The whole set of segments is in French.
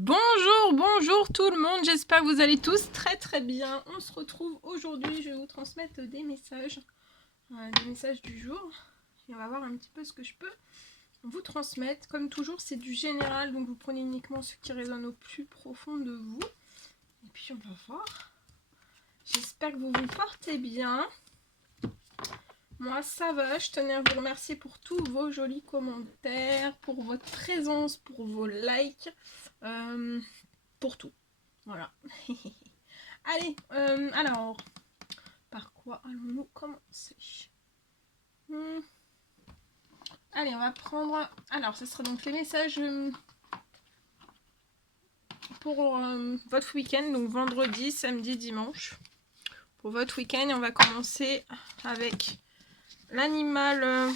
Bonjour tout le monde, j'espère que vous allez tous très bien. On se retrouve aujourd'hui, je vais vous transmettre des messages du jour. Et on va voir un petit peu ce que je peux vous transmettre. Comme toujours, c'est du général, donc vous prenez uniquement ce qui résonne au plus profond de vous. Et puis on va voir. J'espère que vous vous portez bien. Moi ça va, je tenais à vous remercier pour tous vos jolis commentaires, pour votre présence, pour vos likes, pour tout. Voilà. Allez, alors, par quoi allons-nous commencer? Allez, on va prendre... Alors, ce sera donc les messages pour votre week-end, donc vendredi, samedi, dimanche. Pour votre week-end, et on va commencer avec l'animal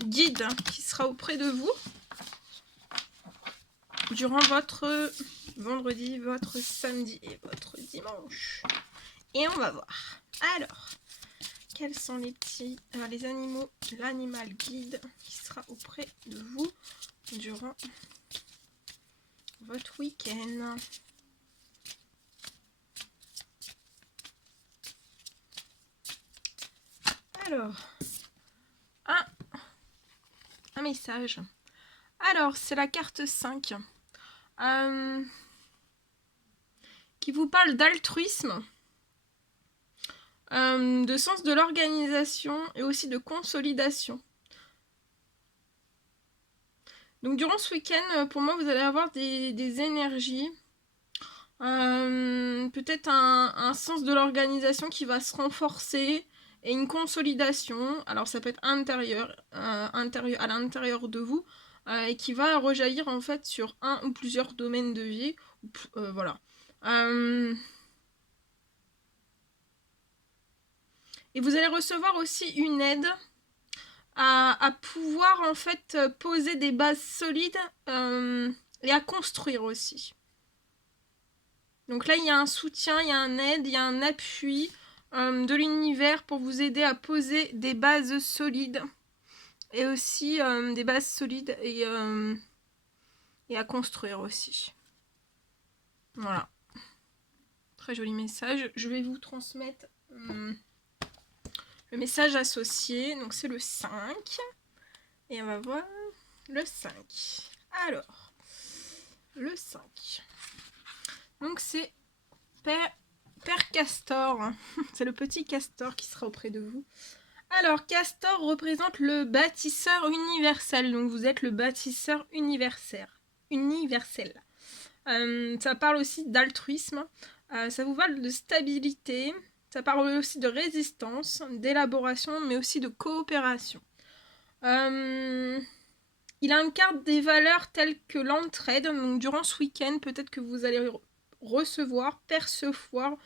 guide qui sera auprès de vous durant votre vendredi, votre samedi et votre dimanche. Et on va voir. Alors, quels sont les animaux, l'animal guide qui sera auprès de vous durant votre week-end? Alors, un message. Alors, c'est la carte 5 qui vous parle d'altruisme, de sens de l'organisation et aussi de consolidation. Donc durant ce week-end, pour moi, vous allez avoir des énergies, peut-être un sens de l'organisation qui va se renforcer et une consolidation. Alors ça peut être à l'intérieur de vous et qui va rejaillir en fait sur un ou plusieurs domaines de vie. Voilà. Et vous allez recevoir aussi une aide à pouvoir en fait poser des bases solides et à construire aussi. Donc là, il y a un soutien, il y a un aide, il y a un appui de l'univers pour vous aider à poser des bases solides et aussi des bases solides et à construire aussi. Voilà. Très joli message. Je vais vous transmettre le message associé. Donc c'est le 5. Et on va voir le 5. Alors, le 5. Donc c'est Père Castor. C'est le petit Castor qui sera auprès de vous. Alors, Castor représente le bâtisseur universel. Donc vous êtes le bâtisseur universel. Ça parle aussi d'altruisme. Ça vous parle de stabilité. Ça parle aussi de résistance, d'élaboration, mais aussi de coopération. Il incarne des valeurs telles que l'entraide. Donc durant ce week-end, peut-être que vous allez percevoir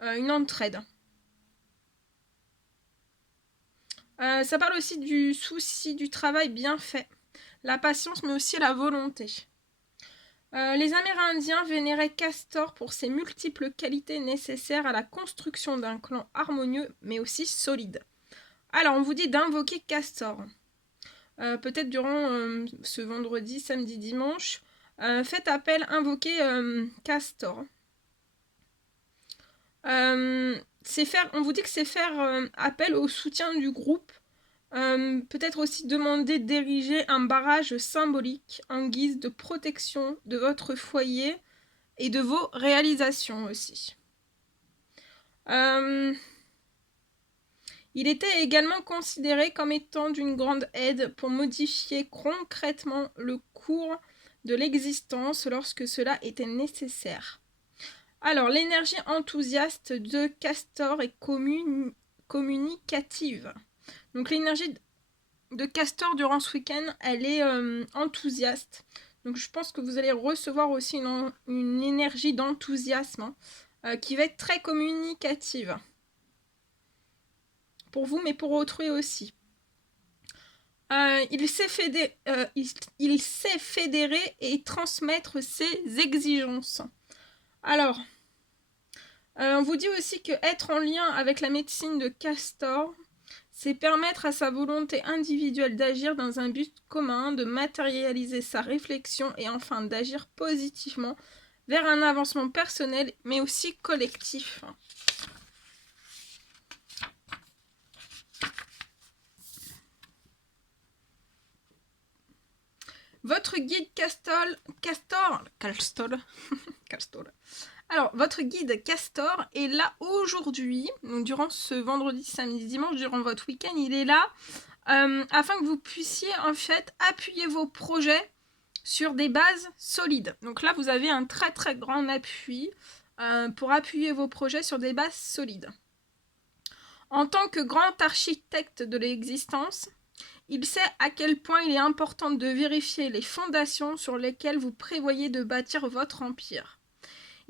une entraide. Ça parle aussi du souci du travail bien fait, la patience, mais aussi la volonté. Les Amérindiens vénéraient Castor pour ses multiples qualités nécessaires à la construction d'un clan harmonieux, mais aussi solide. Alors, on vous dit d'invoquer Castor. Peut-être durant ce vendredi, samedi, dimanche. Faites appel, invoquez Castor. On vous dit que c'est faire appel au soutien du groupe. Peut-être aussi demander d'ériger un barrage symbolique en guise de protection de votre foyer et de vos réalisations aussi. Il était également considéré comme étant d'une grande aide pour modifier concrètement le cours de l'existence lorsque cela était nécessaire. Alors, l'énergie enthousiaste de Castor est communicative. Donc, l'énergie de Castor durant ce week-end, elle est enthousiaste. Donc, je pense que vous allez recevoir aussi une énergie d'enthousiasme qui va être très communicative. Pour vous, mais pour autrui aussi. Il sait fédérer et transmettre ses exigences. Alors, on vous dit aussi que être en lien avec la médecine de Castor, C'est permettre à sa volonté individuelle d'agir dans un but commun, de matérialiser sa réflexion et enfin d'agir positivement vers un avancement personnel mais aussi collectif. Votre guide Castor. Alors, votre guide Castor est là aujourd'hui, donc durant ce vendredi, samedi, dimanche, durant votre week-end, il est là afin que vous puissiez en fait appuyer vos projets sur des bases solides. Donc là, vous avez un très très grand appui pour appuyer vos projets sur des bases solides. En tant que grand architecte de l'existence, il sait à quel point il est important de vérifier les fondations sur lesquelles vous prévoyez de bâtir votre empire.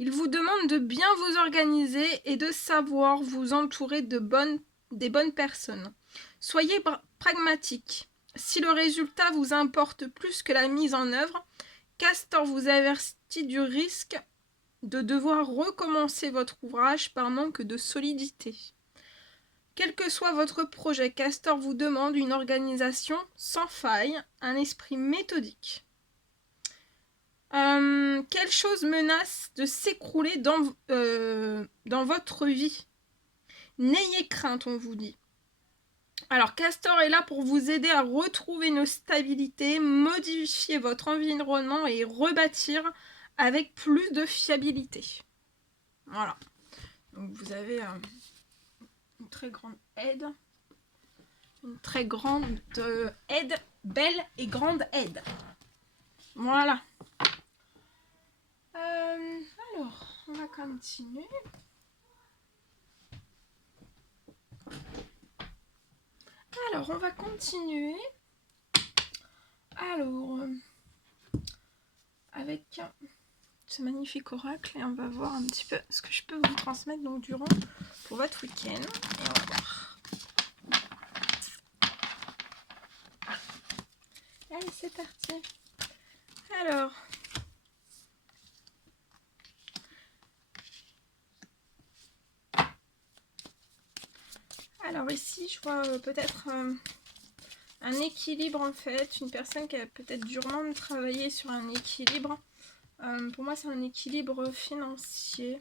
Il vous demande de bien vous organiser et de savoir vous entourer des bonnes personnes. Soyez pragmatique. Si le résultat vous importe plus que la mise en œuvre, Castor vous avertit du risque de devoir recommencer votre ouvrage par manque de solidité. Quel que soit votre projet, Castor vous demande une organisation sans faille, un esprit méthodique. Quelle chose menace de s'écrouler dans votre vie? N'ayez crainte, on vous dit. Alors, Castor est là pour vous aider à retrouver une stabilité, modifier votre environnement et rebâtir avec plus de fiabilité. Voilà. Donc, vous avez une très grande aide. Une très grande aide. Belle et grande aide. Voilà. Alors, on va continuer. Alors, on va continuer. Alors, avec ce magnifique oracle, et on va voir un petit peu ce que je peux vous transmettre donc durant pour votre week-end. Et on va voir. Allez, c'est parti. Alors. Alors ici, je vois peut-être un équilibre en fait, une personne qui a peut-être durement travaillé sur un équilibre. Pour moi, c'est un équilibre financier.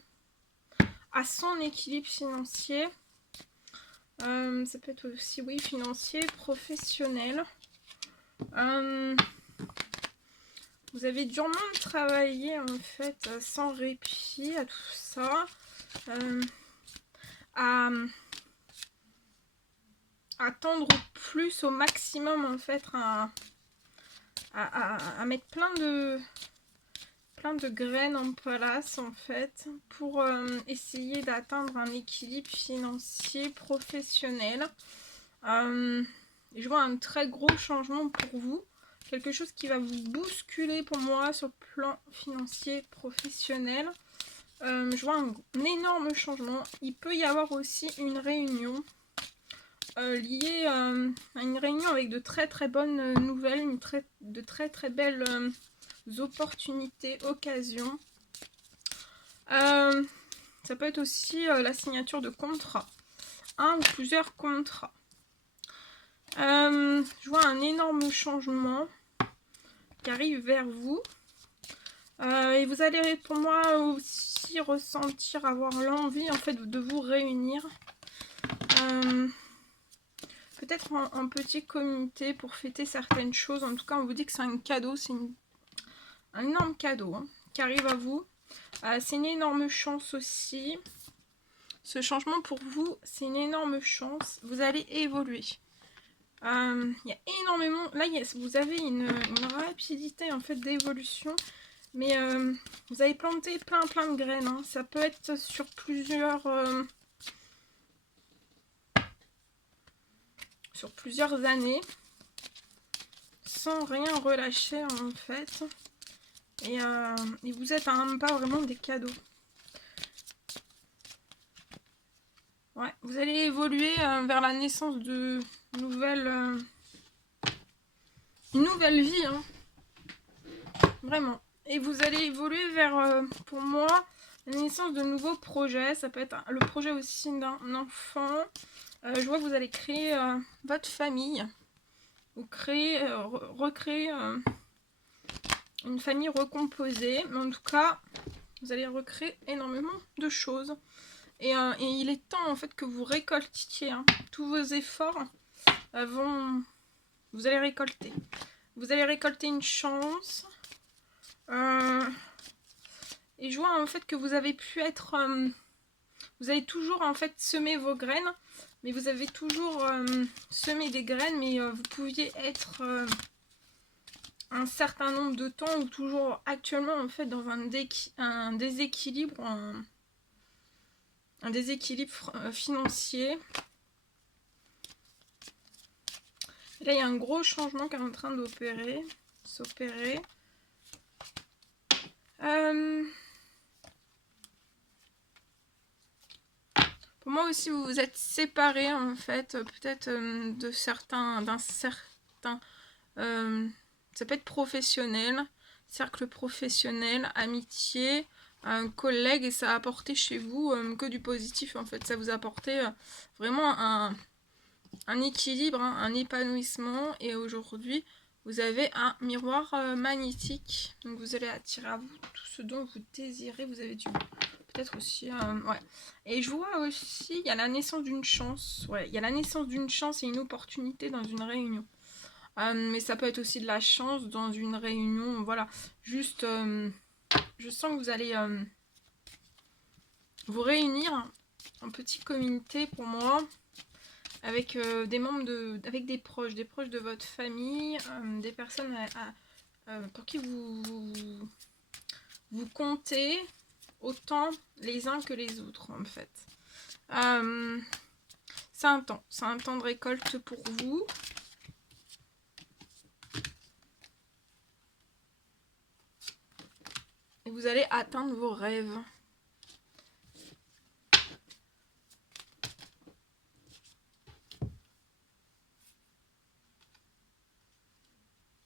À son équilibre financier, ça peut être aussi, oui, financier, professionnel. Vous avez durement travaillé en fait sans répit à tout ça. À tendre plus au maximum en fait à mettre plein de graines en place en fait pour essayer d'atteindre un équilibre financier professionnel. Je vois un très gros changement pour vous, quelque chose qui va vous bousculer pour moi sur le plan financier professionnel. Je vois un énorme changement. Il peut y avoir aussi une réunion liée à une réunion avec de très très bonnes nouvelles, de très très belles opportunités, occasions. Ça peut être aussi la signature de contrats, un ou plusieurs contrats. Je vois un énorme changement qui arrive vers vous. Et vous allez pour moi aussi ressentir, avoir l'envie en fait de vous réunir. Peut-être en petit comité pour fêter certaines choses. En tout cas, on vous dit que c'est un cadeau, c'est un énorme cadeau qui arrive à vous. C'est une énorme chance aussi. Ce changement pour vous, c'est une énorme chance. Vous allez évoluer. Il y a énormément... Là, vous avez une rapidité en fait d'évolution. Mais vous avez planté plein de graines. Ça peut être sur plusieurs années. Sans rien relâcher en fait. Et vous êtes à un pas vraiment des cadeaux. Ouais, vous allez évoluer vers la naissance de une nouvelle vie. Vraiment. Et vous allez évoluer vers, pour moi, la naissance de nouveaux projets. Ça peut être le projet aussi d'un enfant. Je vois que vous allez créer votre famille. Ou créer, recréer une famille recomposée. Mais en tout cas, vous allez recréer énormément de choses. Et il est temps en fait que vous récoltiez tous vos efforts vont... Vous allez récolter. Vous allez récolter une chance. Et je vois en fait que vous avez pu être... vous avez toujours en fait semé vos graines. Mais vous avez toujours semé des graines. Mais vous pouviez être un certain nombre de temps ou toujours actuellement en fait dans un déséquilibre. Un déséquilibre financier. Et là, il y a un gros changement qui est en train s'opérer. Pour moi aussi, vous vous êtes séparés en fait, peut-être d'un certain, ça peut être professionnel, cercle professionnel, amitié, un collègue, et ça a apporté chez vous que du positif en fait. Ça vous a apporté vraiment un équilibre, un épanouissement, et aujourd'hui vous avez un miroir magnétique, donc vous allez attirer à vous tout ce dont vous désirez. Vous avez peut-être aussi ouais, et je vois aussi il y a la naissance d'une chance, ouais, il y a la naissance d'une chance et une opportunité dans une réunion, mais ça peut être aussi de la chance dans une réunion, voilà, juste je sens que vous allez vous réunir en petit comité pour moi, avec des membres avec des proches de votre famille, des personnes pour qui vous comptez autant les uns que les autres en fait. C'est un temps de récolte pour vous. Et vous allez atteindre vos rêves.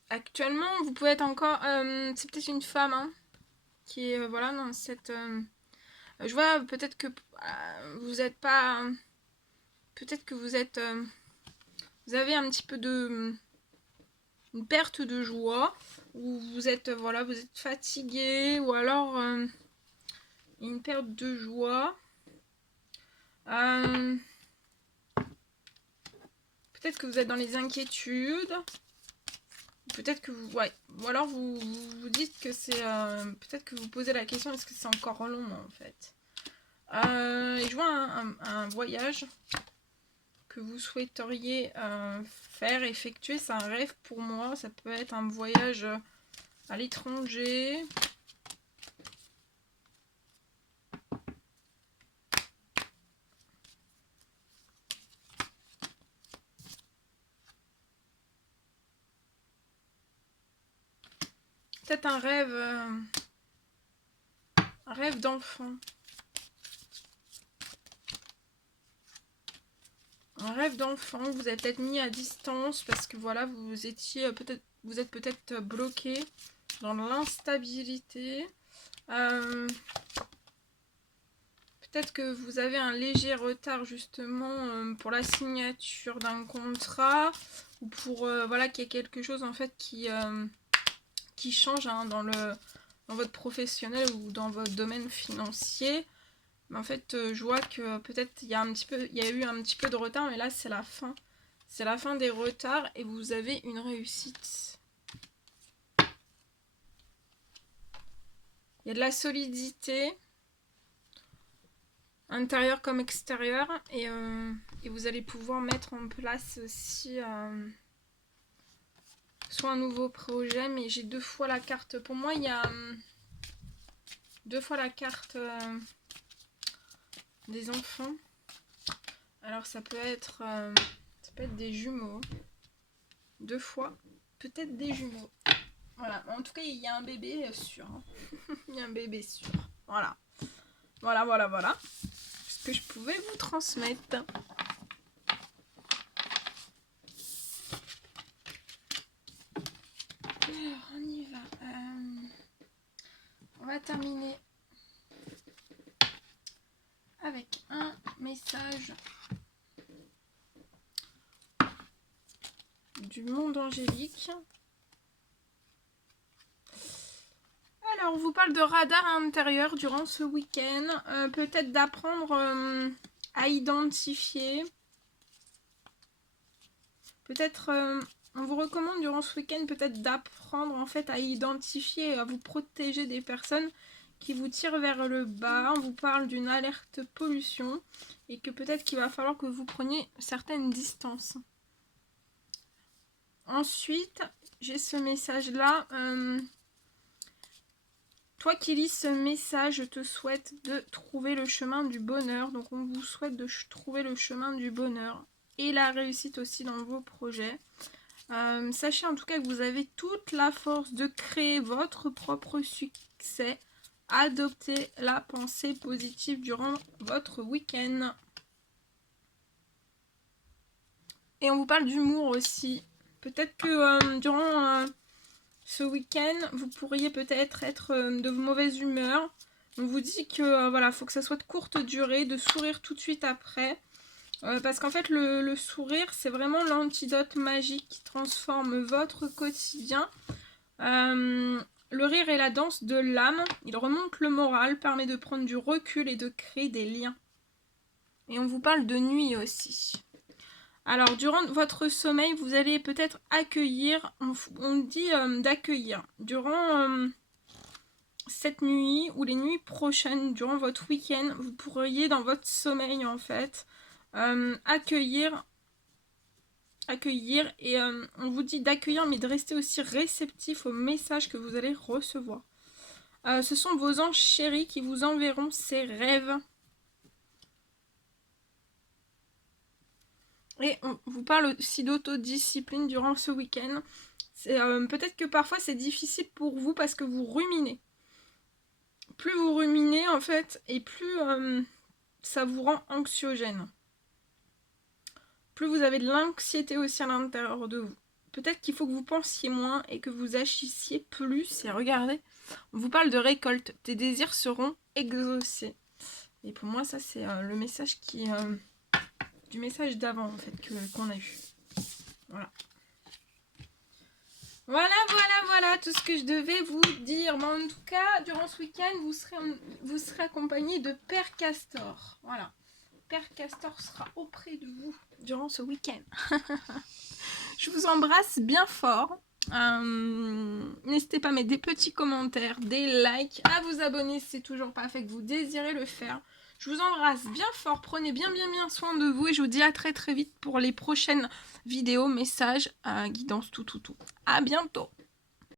Actuellement, vous pouvez être encore... c'est peut-être une femme qui est voilà dans cette... je vois peut-être que vous n'êtes pas... peut-être que vous êtes... vous avez un petit peu de... une perte de joie. Ou vous êtes, voilà, vous êtes fatigué. Ou alors... une perte de joie. Peut-être que vous êtes dans les inquiétudes. Peut-être que vous... ouais. Ou alors vous dites que c'est... peut-être que vous posez la question, est-ce que c'est encore long en fait. Et je vois un voyage que vous souhaiteriez faire, effectuer. C'est un rêve pour moi. Ça peut être un voyage à l'étranger. Peut-être un rêve d'enfant. Un rêve d'enfant, vous avez peut-être mis à distance parce que voilà, vous étiez peut-être, vous êtes peut-être bloqué dans l'instabilité. Peut-être que vous avez un léger retard justement pour la signature d'un contrat, ou pour voilà, qu'il y ait quelque chose en fait qui change dans votre professionnel ou dans votre domaine financier. Mais en fait, je vois que peut-être il y a eu un petit peu de retard, mais là c'est la fin. C'est la fin des retards et vous avez une réussite. Il y a de la solidité, intérieure comme extérieure, et vous allez pouvoir mettre en place aussi soit un nouveau projet, mais j'ai 2 fois la carte. Pour moi, il y a 2 fois la carte des enfants. Alors ça peut être des jumeaux. 2 fois, peut-être des jumeaux. Voilà, en tout cas, il y a un bébé sûr. Il y a un bébé sûr. Voilà. Voilà. Ce que je pouvais vous transmettre. Alors, on y va. On va terminer avec un message du monde angélique. Alors, on vous parle de radar intérieur durant ce week-end. Peut-être d'apprendre à identifier. Peut-être, on vous recommande durant ce week-end peut-être d'apprendre en fait à identifier et à vous protéger des personnes qui vous tirent vers le bas. On vous parle d'une alerte pollution et que peut-être qu'il va falloir que vous preniez certaines distances. Ensuite, j'ai ce message-là. Toi qui lis ce message, je te souhaite de trouver le chemin du bonheur. Donc on vous souhaite de trouver le chemin du bonheur et la réussite aussi dans vos projets. Sachez en tout cas que vous avez toute la force de créer votre propre succès. Adoptez la pensée positive durant votre week-end. Et on vous parle d'humour aussi. Peut-être que durant ce week-end, vous pourriez peut-être être de mauvaise humeur. On vous dit que voilà, faut que ça soit de courte durée, de sourire tout de suite après. Parce qu'en fait, le sourire, c'est vraiment l'antidote magique qui transforme votre quotidien. Le rire est la danse de l'âme. Il remonte le moral, permet de prendre du recul et de créer des liens. Et on vous parle de nuit aussi. Alors, durant votre sommeil, vous allez peut-être accueillir, on dit d'accueillir. Durant cette nuit ou les nuits prochaines, durant votre week-end, vous pourriez dans votre sommeil en fait, accueillir et on vous dit d'accueillir mais de rester aussi réceptif aux messages que vous allez recevoir. Ce sont vos anges chéris qui vous enverront ces rêves. Et on vous parle aussi d'autodiscipline durant ce week-end. Peut-être que parfois c'est difficile pour vous parce que vous ruminez. Plus vous ruminez en fait et plus ça vous rend anxiogène. Plus vous avez de l'anxiété aussi à l'intérieur de vous. Peut-être qu'il faut que vous pensiez moins et que vous agissiez plus. Et regardez, on vous parle de récolte. Tes désirs seront exaucés. Et pour moi, ça c'est le message qui du message d'avant en fait qu'on a eu. Voilà. Voilà tout ce que je devais vous dire. Mais en tout cas, durant ce week-end, vous serez accompagné de Père Castor. Voilà. Père Castor sera auprès de vous durant ce week-end. Je vous embrasse bien fort. N'hésitez pas à mettre des petits commentaires, des likes, à vous abonner si c'est toujours pas fait, que vous désirez le faire. Je vous embrasse bien fort, prenez bien soin de vous et je vous dis à très vite pour les prochaines vidéos, messages, guidance, tout. À bientôt.